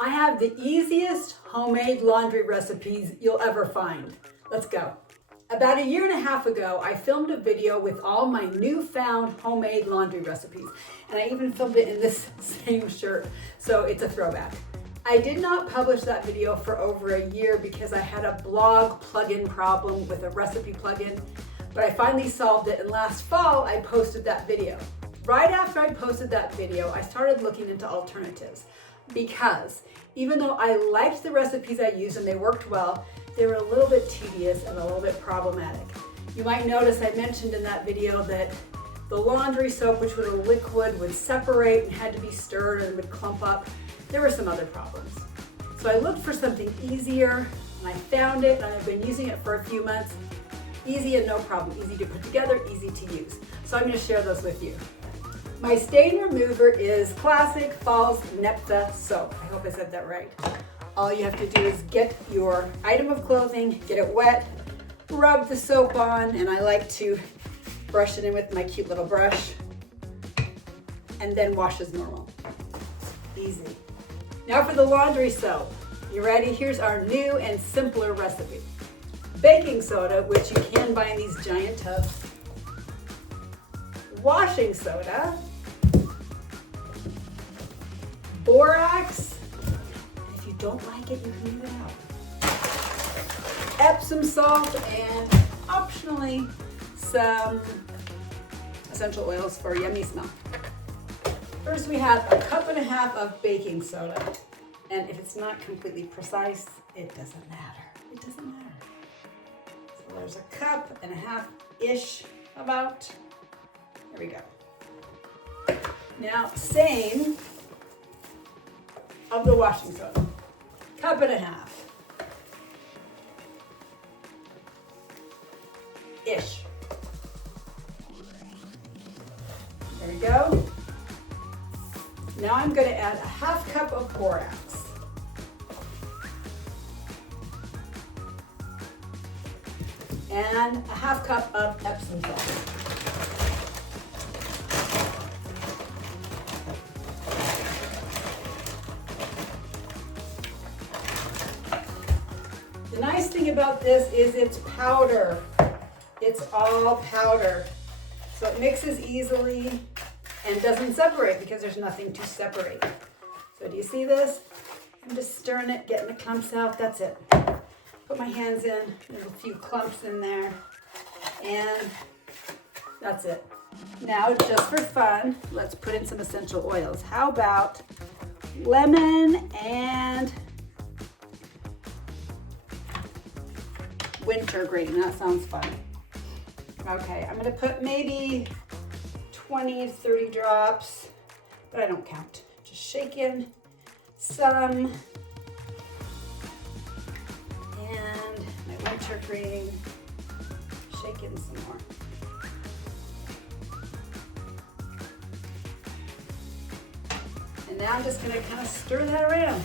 I have the easiest homemade laundry recipes you'll ever find. Let's go. About 1.5 years ago, I filmed a video with all my newfound homemade laundry recipes. And I even filmed it in this same shirt, so it's a throwback. I did not publish that video for over 1 year because I had a blog plugin problem with a recipe plugin, but I finally solved it, and last fall I posted that video. Right after I posted that video, I started looking into alternatives because even though I liked the recipes I used and they worked well, they were a little bit tedious and a little bit problematic. You might notice I mentioned in that video that the laundry soap, which was a liquid, would separate and had to be stirred and would clump up. There were some other problems. So I looked for something easier and I found it, and I've been using it for a few months. Easy and no problem, easy to put together, easy to use. So I'm going to share those with you. My stain remover is classic Falls Naphtha soap. I hope I said that right. All you have to do is get your item of clothing, get it wet, rub the soap on, and I like to brush it in with my cute little brush, and then wash as normal. Easy. Now for the laundry soap. You ready? Here's our new and simpler recipe. Baking soda, which you can buy in these giant tubs. Washing soda. Borax. If you don't like it, you can leave it out. Epsom salt, and optionally some essential oils for yummy smell. First, we have 1.5 cups of baking soda. And if it's not completely precise, it doesn't matter. It doesn't matter. So there's 1.5 cups-ish about. There we go. Now, same of the washing soda. 1.5 cups. Ish. There we go. Now I'm going to add 1/2 cup of borax. And 1/2 cup of Epsom salt. The nice thing about this is it's powder. It's all powder. So it mixes easily and doesn't separate because there's nothing to separate. So do you see this? I'm just stirring it, getting the clumps out. That's it. Put my hands in. There's a few clumps in there. And that's it. Now, just for fun, let's put in some essential oils. How about lemon and wintergreen? That sounds fun. Okay, I'm gonna put maybe 20 to 30 drops, but I don't count. Just shake in some. And my wintergreen. Shake in some more. And now I'm just gonna kind of stir that around.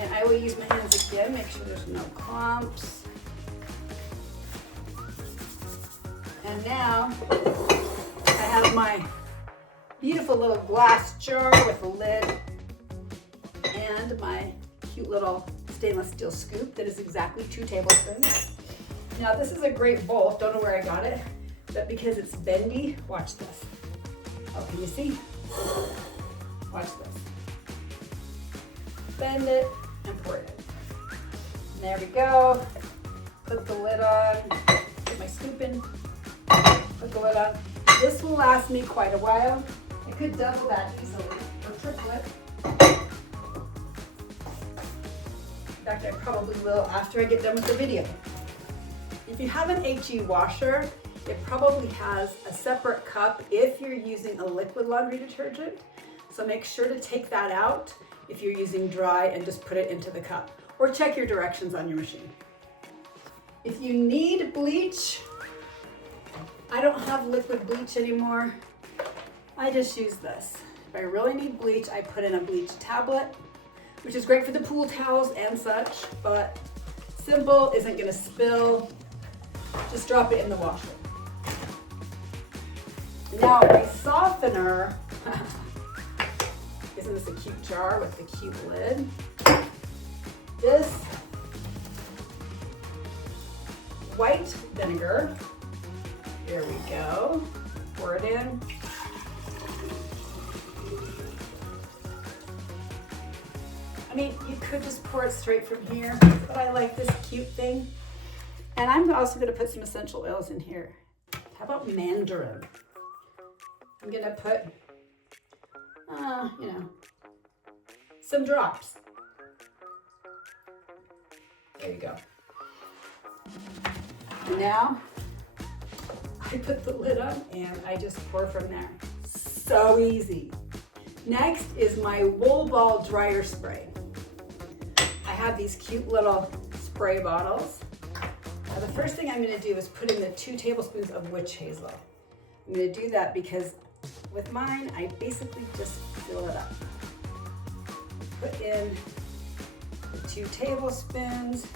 And I will use my hands again, make sure there's no clumps. And now I have my beautiful little glass jar with a lid and my cute little stainless steel scoop that is exactly 2 tablespoons. Now this is a great bowl. Don't know where I got it, but because it's bendy, watch this. Oh, can you see? Watch this. Bend it and pour it in. And there we go. Put the lid on. Put my scoop in. Put the lid on. This will last me quite a while. I could double that easily, or triple it. In fact, I probably will after I get done with the video. If you have an HE washer, it probably has a separate cup if you're using a liquid laundry detergent. So make sure to take that out if you're using dry and just put it into the cup. Or check your directions on your machine. If you need bleach, I don't have liquid bleach anymore. I just use this. If I really need bleach, I put in a bleach tablet, which is great for the pool towels and such, but simple, isn't gonna spill. Just drop it in the washer. Now my softener Isn't this a cute jar with the cute lid? This white vinegar. Here we go. Pour it in. I mean, you could just pour it straight from here, but I like this cute thing. And I'm also gonna put some essential oils in here. How about mandarin? I'm gonna put, some drops. There you go. And now, I put the lid on and I just pour from there. So easy. Next is my wool ball dryer spray. I have these cute little spray bottles. Now the first thing I'm gonna do is put in the 2 tablespoons of witch hazel. I'm gonna do that because with mine, I basically just fill it up. Put in the 2 tablespoons.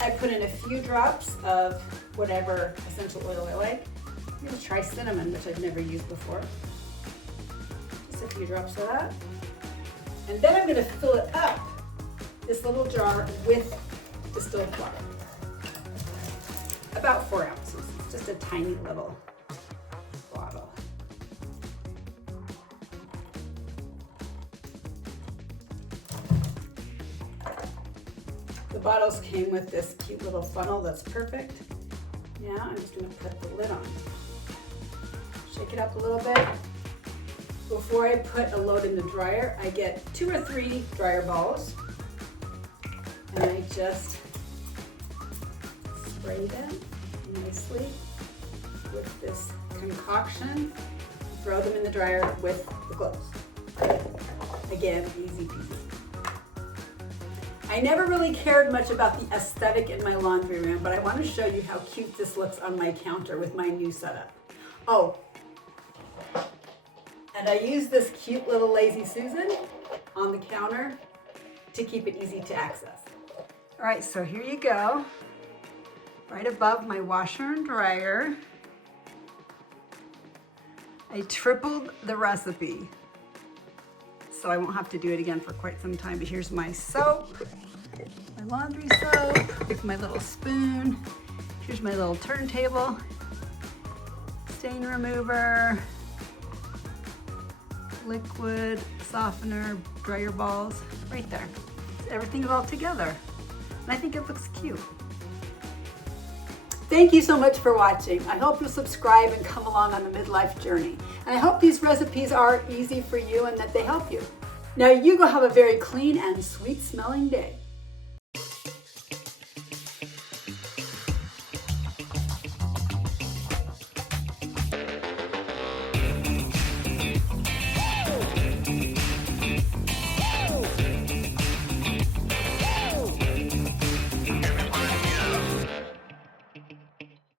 I put in a few drops of whatever essential oil I like. I'm gonna try cinnamon, which I've never used before. Just a few drops of that. And then I'm gonna fill it up, this little jar, with distilled water. About 4 ounces, just a tiny little bottle. The bottles came with this cute little funnel that's perfect. Now I'm just gonna put the lid on. Shake it up a little bit. Before I put a load in the dryer, I get 2 or 3 dryer balls. And I just spray them nicely with this concoction. Throw them in the dryer with the clothes. Again, easy peasy. I never really cared much about the aesthetic in my laundry room, but I want to show you how cute this looks on my counter with my new setup. Oh, and I use this cute little Lazy Susan on the counter to keep it easy to access. All right, so here you go. Right above my washer and dryer. I tripled the recipe, so I won't have to do it again for quite some time. But here's my soap, my laundry soap, with my little spoon. Here's my little turntable, stain remover, liquid softener, dryer balls, right there. Everything is all together, and I think it looks cute. Thank you so much for watching. I hope you'll subscribe and come along on the midlife journey. And I hope these recipes are easy for you and that they help you. Now you go have a very clean and sweet smelling day.